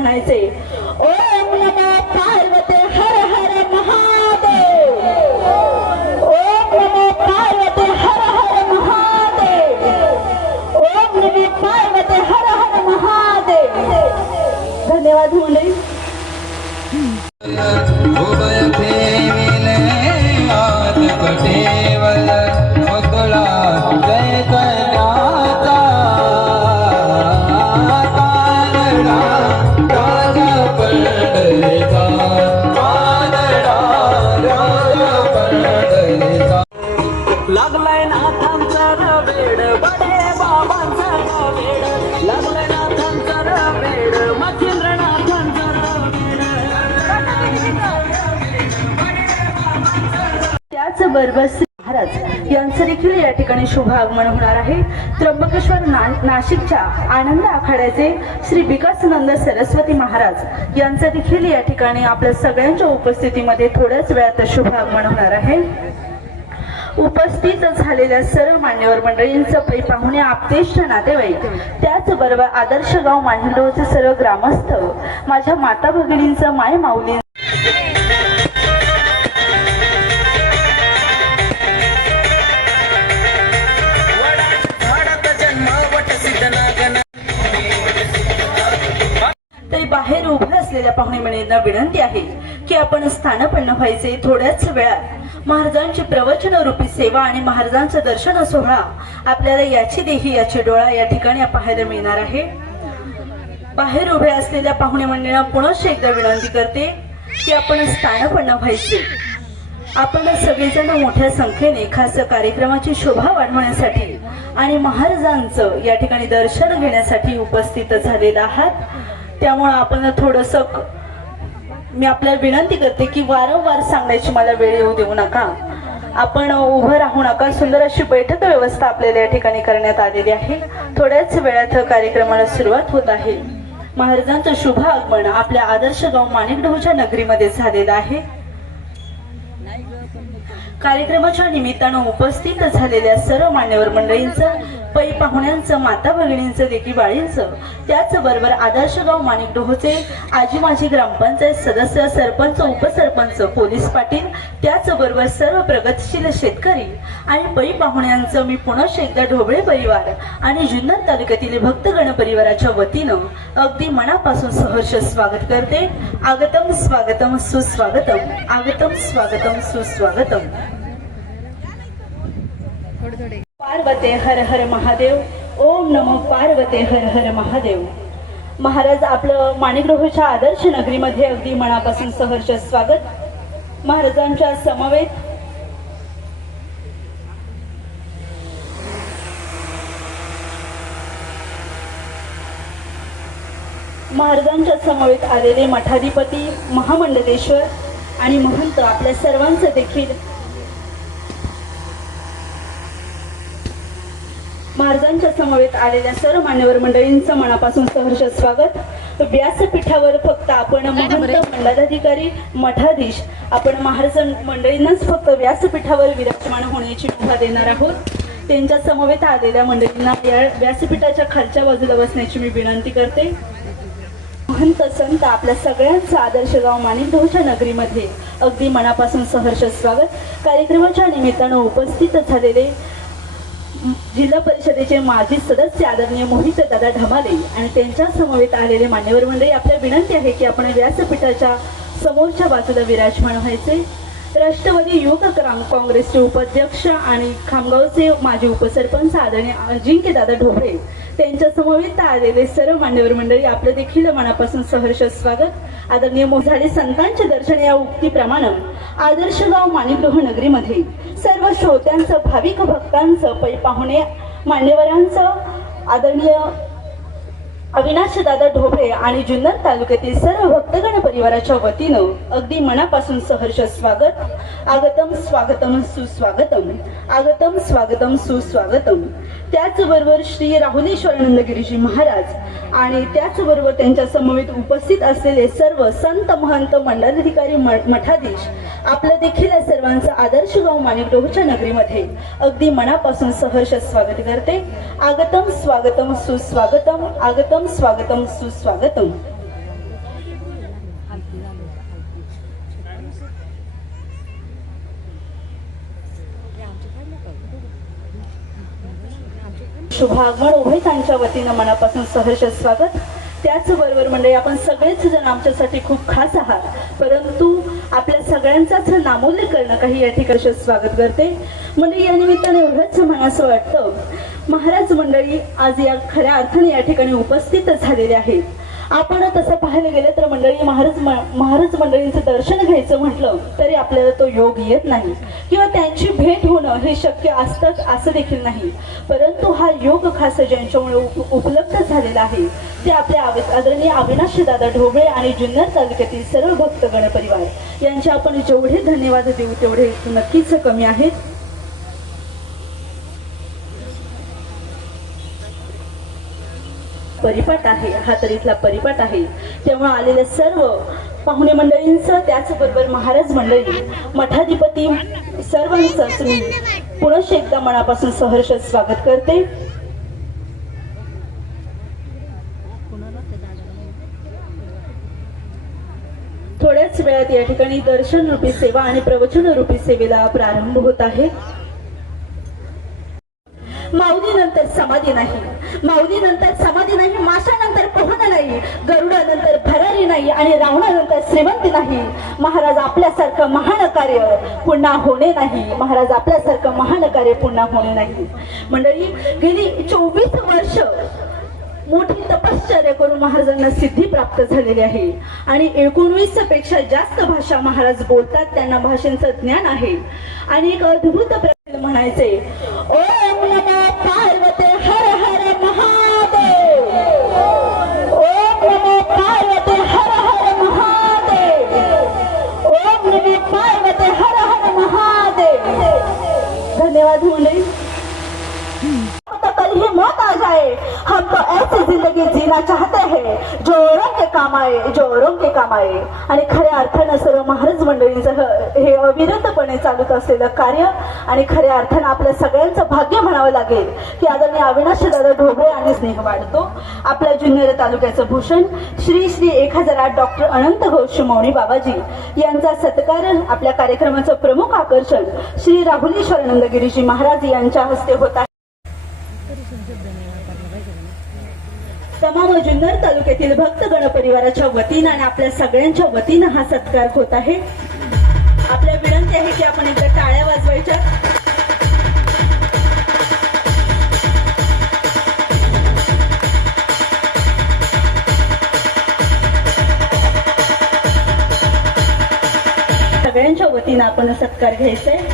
म्हणायचे गर्भश्री महाराज यांचं देखील या ठिकाणी शुभ आगमन होणार आहे. त्र्यंबकेश्वर ना नाशिकच्या आनंद आखाड्याचे श्री विकासनंद सरस्वती महाराज यांचं देखील या ठिकाणी आपल्या सगळ्यांच्या उपस्थितीमध्ये थोड्याच वेळात शुभ आगमन होणार आहे. उपस्थित झालेल्या सर्व मान्यवर मंडळींचं पै पाहुणे आपतेष्ट नातेवाईक त्याचबरोबर आदर्श गाव मांडवचे सर्व ग्रामस्थ माझ्या माता भगिनींचं माय माऊली बाहेर उभे असलेल्या पाहुणे मंडळींना विनंती आहे की आपण स्थानपन्न व्हायचे थोड्याच वेळात. महाराजांची प्रवचन रूपी सेवा आणि महाराजांचं दर्शन सोहळा आपल्याला याची देही याची डोळा या ठिकाणी पाहायला मिळणार आहे. बाहेर उभे असलेल्या पाहुणे मंडळींना पुनश्च एकदा विनंती करते की आपण स्थानपन्न व्हायचे आपण सगळेजण मोठ्या संख्येने खास कार्यक्रमाची शोभा वाढवण्यासाठी आणि महाराजांचं या ठिकाणी दर्शन घेण्यासाठी उपस्थित झालेला आहात. त्यामुळं आपण थोडस मी आपल्याला विनंती करते की वारंवार सांगण्याची मला वेळ येऊ देऊ नका. आपण उभं राहू नका. सुंदर अशी बैठक व्यवस्था आपल्याला या ठिकाणी करण्यात आलेली आहे. थोड्याच वेळात कार्यक्रमाला सुरुवात होत आहे. महाराजांचं शुभ आगमन आपल्या आदर्श गाव माणिकडोहच्या नगरीमध्ये झालेलं आहे. कार्यक्रमाच्या निमित्तानं उपस्थित झालेल्या सर्व मान्यवर मंडळींचं पै पाहुण्यांचं माता भगिनींचं देखील बाळींचं त्याचबरोबर आदर्श गाव माणिकडोहचे आजी माजी ग्रामपंचायत सदस्य सरपंच उपसरपंच पोलीस पाटील त्याचबरोबर सर्व प्रगतशील शेतकरी आणि पै पाहुण्यांचं मी पुनश्च एकदा ढोबळे परिवार आणि जुन्नर तालुक्यातील भक्तगण परिवाराच्या वतीनं अगदी मनापासून सहर्ष स्वागत करते. आगतम स्वागतम सुस्वागतम आगतम स्वागतम सुस्वागतम. पार्वते हर हर महादेव. ओम नमो पार्वते हर हर महादेव. महाराज आपलं माणिकरोहच्या आदर्श नगरीमध्ये अगदी मनापासून सहर्ष स्वागत. महाराजांच्या समवेत महाराजांच्या समवेत आलेले मठाधिपती महामंडलेश्वर आणि महंत आपल्या सर्वांचं देखील महाराजांच्या समवेत आलेल्या सर्व मान्यवर मंडळींचं मनापासून सहर्ष स्वागत. व्यासपीठावर फक्त आपण महंत मंडलाधिकारी मठाधीश आपण महाराज मंडळींनाच फक्त व्यासपीठावर विराजमान होण्याची मुभा देणार आहोत. त्यांच्या समवेत आलेल्या मंडळींना या व्यासपीठाच्या खालच्या बाजूला बसण्याची मी विनंती करते. महंत संत आपल्या सगळ्यांचं आदर्श गाव माणिकडोहच्या नगरीमध्ये. अगदी मनापासून सहर्ष स्वागत. कार्यक्रमाच्या निमित्तानं उपस्थित झालेले जिल्हा परिषदेचे माजी सदस्य आदरणीय मोहित दादा ढमाले आणि त्यांच्या समवेत आलेले मान्यवर मंडळी आपल्या विनंती आहे की आपण व्यासपीठाच्या समोरच्या बाजूला विराजमान व्हायचे. राष्ट्रवादी युवक काँग्रेसचे उपाध्यक्ष आणि खामगावचे माजी उपसरपंच आदरणीय अजिंक्य दादा ढोबळे त्यांच्या समवेत आलेले सर्व मान्यवर मंडळी आपलं देखील मनापासून सहर्ष स्वागत. आदरणीय मोझाडे संतांचे दर्शन या उक्तीप्रमाणे आदर्श गाव माणिकरोह नगरीमध्ये सर्व श्रोत्यांचं भाविक भक्तांचं पै पाहुणे मान्यवरांचं आदरणीय अविनाश दादा ढोबळे आणि जुन्नर तालुक्यातील सर्व भक्तगण परिवाराच्या वतीनं अगदी मनापासून सहर्ष स्वागत आगतम स्वागतम सुस्वागतम आगतम स्वागतम सुस्वागतम. त्याचबरोबर श्री राहुलेश्वरानंदगिरीजी महाराज आणि त्याचबरोबर त्यांच्या समवेत उपस्थित असलेले सर्व संत महंत मंडलाधिकारी मठाधीश आपलं देखील या सर्वांचं आदर्श गाव माणिकडोहच्या नगरीमध्ये अगदी मनापासून सहर्ष स्वागत करते. आगतम स्वागतम सुस्वागतम आगतम स्वागतम स्वागतम सुस्वागतम. शुभागमन उभयतांच्या वतीनं मनापासून सहर्ष स्वागत. त्याचबरोबर म्हणजे आपण सगळेच जण आमच्यासाठी खूप खास आहात. परंतु आपल्या सगळ्यांचाच नामोल्य करणं काही या ठिकाणी स्वागत करते. म्हणजे या निमित्ताने एवढंच म्हणासं वाटतं महाराज मंडळी आज या खऱ्या अर्थाने या ठिकाणी उपस्थित झालेले आहेत. आपण तसं पाहायला गेलं तर मंडळी महाराज म- महाराज मंडळींचं दर्शन घ्यायचं म्हटलं तरी आपल्याला तो योग येत नाही. किंवा त्यांची भेट होणं हे शक्य असतं असं देखील नाही. परंतु हा योग खास ज्यांच्यामुळे उप- उपलब्ध झालेला आहे ते आपल्या आदरणीय अविनाशी दादा ढोबळे आणि जुन्नर तालुक्यातील सर्व भक्त गणपरिवार यांचे आपण जेवढे धन्यवाद देऊ तेवढे नक्कीच कमी आहेत. परिपाठ आहे हा तर इथला परिपाठ आहे. तेव्हा आलेल्या सर्व पाहुणे मंडळींचं त्याचबरोबर महाराज मंडळी मठाधिपती सर्वांचं मी पुनश्च एकदा मनापासून सहर्ष स्वागत करते. थोड्याच वेळात या ठिकाणी दर्शन रूपी सेवा आणि प्रवचन रूपी सेवेला प्रारंभ होत आहे. माऊली नंतर समाधी नाही. माऊली नंतर समाधी नाही. गरुडानंतर भरारी नाही आणि रावणानंतर श्रीमंती नाही. महाराज आपल्यासारखं महान कार्य पुन्हा होणे नाही. महाराज आपल्यासारखं महान कार्य पुन्हा होणे नाही. मंडळी गेली चोवीस वर्ष मोठी तपश्चर्या करून महाराजांना सिद्धी प्राप्त झालेली आहे. आणि एकोणवीसपेक्षा जास्त भाषा महाराज बोलतात त्यांना भाषेचं ज्ञान आहे. आणि एक अद्भुत प्रकार म्हणायचे ओ नमो पार्वते हर हर महादेव ओम नमो पार्वते हर हर महादेव ओम नमो पार्वते हर हर महादेव धन्यवाद मंडळी तो कल ही मौत आ जाए हम तो ऐसी जिंदगी जीना चाहते हैं. जो औरों के काम आए जो औरों के काम आए आणि खऱ्या अर्थानं सर्व महाराज मंडळींचं हे अविरतपणे चालूच असलेलं कार्य आणि खऱ्या अर्थानं आपल्या सगळ्यांचं भाग्य म्हणावं लागेल की आदरणीय अविनाश दादा ढोबळे आणि स्नेह वाढतो. आपल्या जुन्नर तालुक्याचं भूषण श्री श्री एक हजार आठ डॉक्टर अनंत घोष मौनी बाबाजी यांचा सत्कार आपल्या कार्यक्रमाचं प्रमुख आकर्षण श्री राहुलेश्वर नंदगिरीजी महाराज यांच्या हस्ते होत आहे. तमाम जुन्नर तालुक्यातील भक्तगण परिवाराच्या वतीनं आणि आपल्या सगळ्यांच्या वतीनं हा सत्कार होत आहे. आपल्या विनंती आहे की आपण एकदा टाळ्या वाजवायच्या. सगळ्यांच्या वतीनं आपण सत्कार घ्यायचा आहे.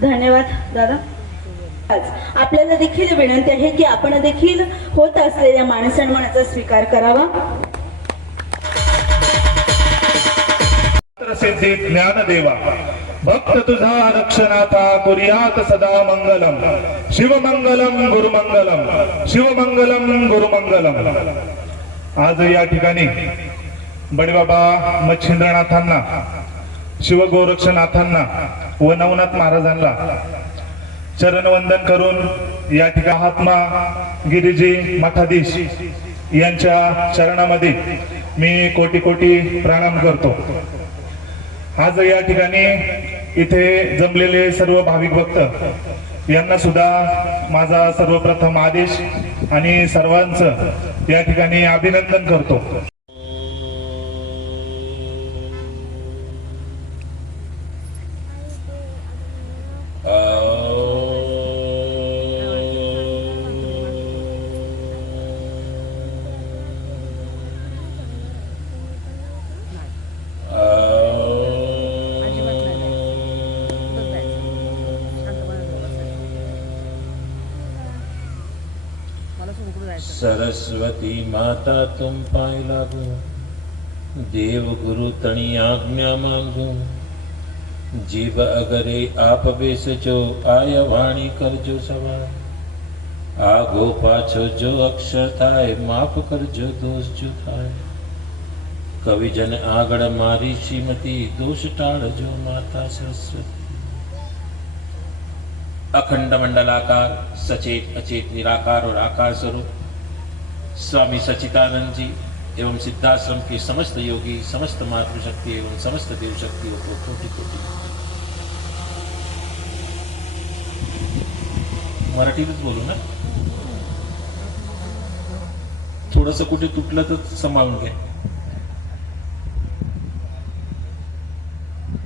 धन्यवाद दादा. आज आपल्याला देखील विनंती आहे की आपण देखील होत असलेल्या मान सन्मानाचा स्वीकार करावा. सिद्धी ज्ञान देवा भक्त तुझा रक्षणाचा कुर्यात सदा मंगलम. शिवमंगलम गुरुमंगलम. शिवमंगलम गुरुमंगलम. आज या ठिकाणी बडीबाबा मच्छिंद्रनाथांना शिवगोरक्षनाथांना व नवनाथ महाराजांना चरणवंदन करून या ठिकाणी महात्मा गिरिजी मठाधीश यांच्या चरणामध्ये मी कोटी कोटी प्रणाम करतो. आज या ठिकाणी इथे जमलेले सर्व भाविक भक्त यांना सुद्धा माझा सर्वप्रथम आदेश आणि सर्वांचं या ठिकाणी अभिनंदन करतो. સરસ્વતી માતા તું પાય લાગુ. દેવગુરુ તણી આજ્ઞા માંગુ. જીવ અગરે આપ બેસજો, આય વાણી કરજો સવાર. આગો પાછો જો અક્ષર થાય, માફ કરજો, દોષ જો થાય. કવિજન આગળ મારી શ્રીમતી દોષ ટાળજો માતા સરસ્વતી. अखंड मंडलाकार सचेत अचेत निराकार और आकार स्वरूप। स्वामी सचिदानंद जी एवं सिद्धाश्रम के समस्त योगी समस्त मातृशक्ति एवं समस्त देव शक्तियों को कोटि कोटि मराठीतच बोलू ना? थोडस कुठे तुटलं तर सांभाळून घ्या.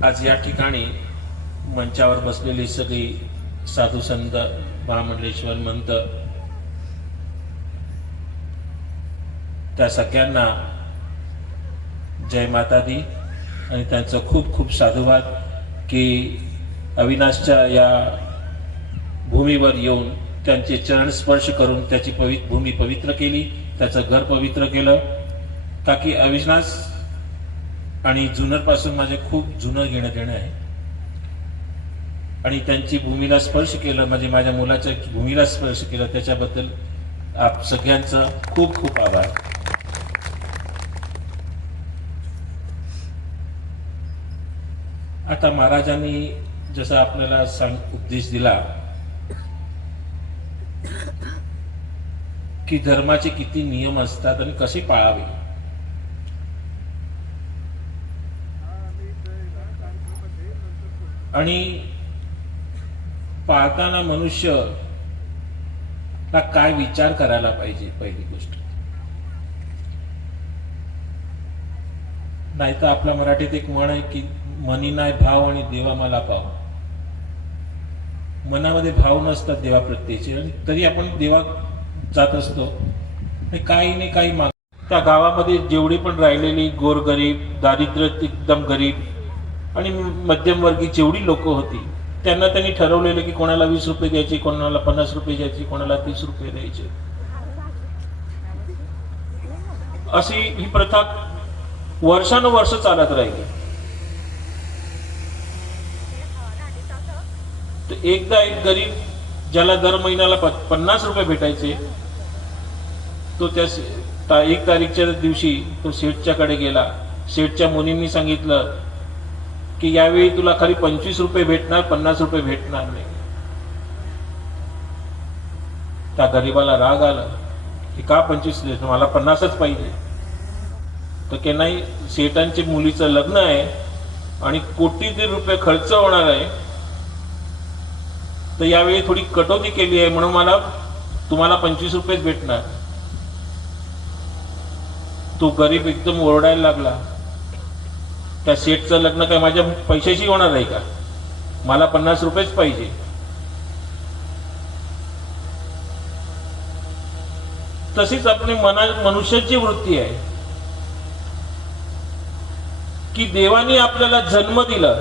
आज या ठिकाणी मंचावर बसलेली सगळी साधू संत महामंडलेश्वर मंत. त्या सगळ्यांना जय माता दी आणि त्यांचं खूप खूप साधुवाद की अविनाशच्या या भूमीवर येऊन त्यांचे चरण स्पर्श करून त्याची पवि भूमी पवित्र केली त्याचं घर पवित्र केलं. का की अविनाश आणि जुनरपासून माझे खूप जुनं घेणं देणं आहे. आणि त्यांची भूमीला स्पर्श केलं म्हणजे माझ्या मुलाच्या भूमीला स्पर्श केलं त्याच्याबद्दल आप सगळ्यांचं खूप खूप आभार. आता महाराजांनी जसा आपल्याला सांग उपदेश दिला की धर्माचे किती नियम असतात आणि कसे पाळावे. आणि पाळताना मनुष्य काय विचार करायला पाहिजे पहिली गोष्ट. नाही तर आपल्या मराठीत एक म्हण आहे की मनी नाही भाव आणि देवा मला पाव. मनामध्ये भाव नसतात देवा प्रत्येचे आणि तरी आपण देवा जात असतो. काही नाही काही माग त्या गावामध्ये जेवढी पण राहिलेली गोरगरीब दारिद्र्य एकदम गरीब आणि मध्यमवर्गीय जेवढी लोक होती त्यांना त्यांनी ठरवलेलं की कोणाला वीस रुपये द्यायचे कोणाला पन्नास रुपये द्यायचे कोणाला तीस रुपये द्यायचे. अशी ही प्रथा वर्षानुवर्ष चालत राहिली. तर एकदा एक गरीब ज्याला दर महिन्याला पन्नास रुपये भेटायचे तो त्या ता- एक तारीखच्या दिवशी तो शेठच्याकडे गेला. शेठच्या मुनींनी सांगितलं की यावेळी तुला खाली पंचवीस रुपये भेटणार पन्नास रुपये भेटणार नाही. त्या गरीबाला राग आला की का पंचवीस मला पन्नासच पाहिजे. तर की नाही शेठांच्या मुलीचं लग्न आहे आणि कोटी दीड रुपये खर्च होणार आहे. तर यावेळी थोडी कटोती केली आहे म्हणून मला तुम्हाला पंचवीस रुपयेच भेटणार. तो गरीब एकदम ओरडायला लागला. त्या शेठचं लग्न काय माझ्या पैशाशी होणार आहे का? मला पन्नास रुपयेच पाहिजे. तशीच आपली मना मनुष्याची वृत्ती आहे. की देवाने आपल्याला जन्म दिला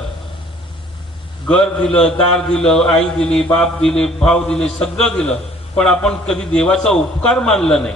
घर दिलं दार दिलं आई दिली बाप दिले भाव दिले सगळं दिलं पण आपण कधी देवाचा उपकार मानला नाही.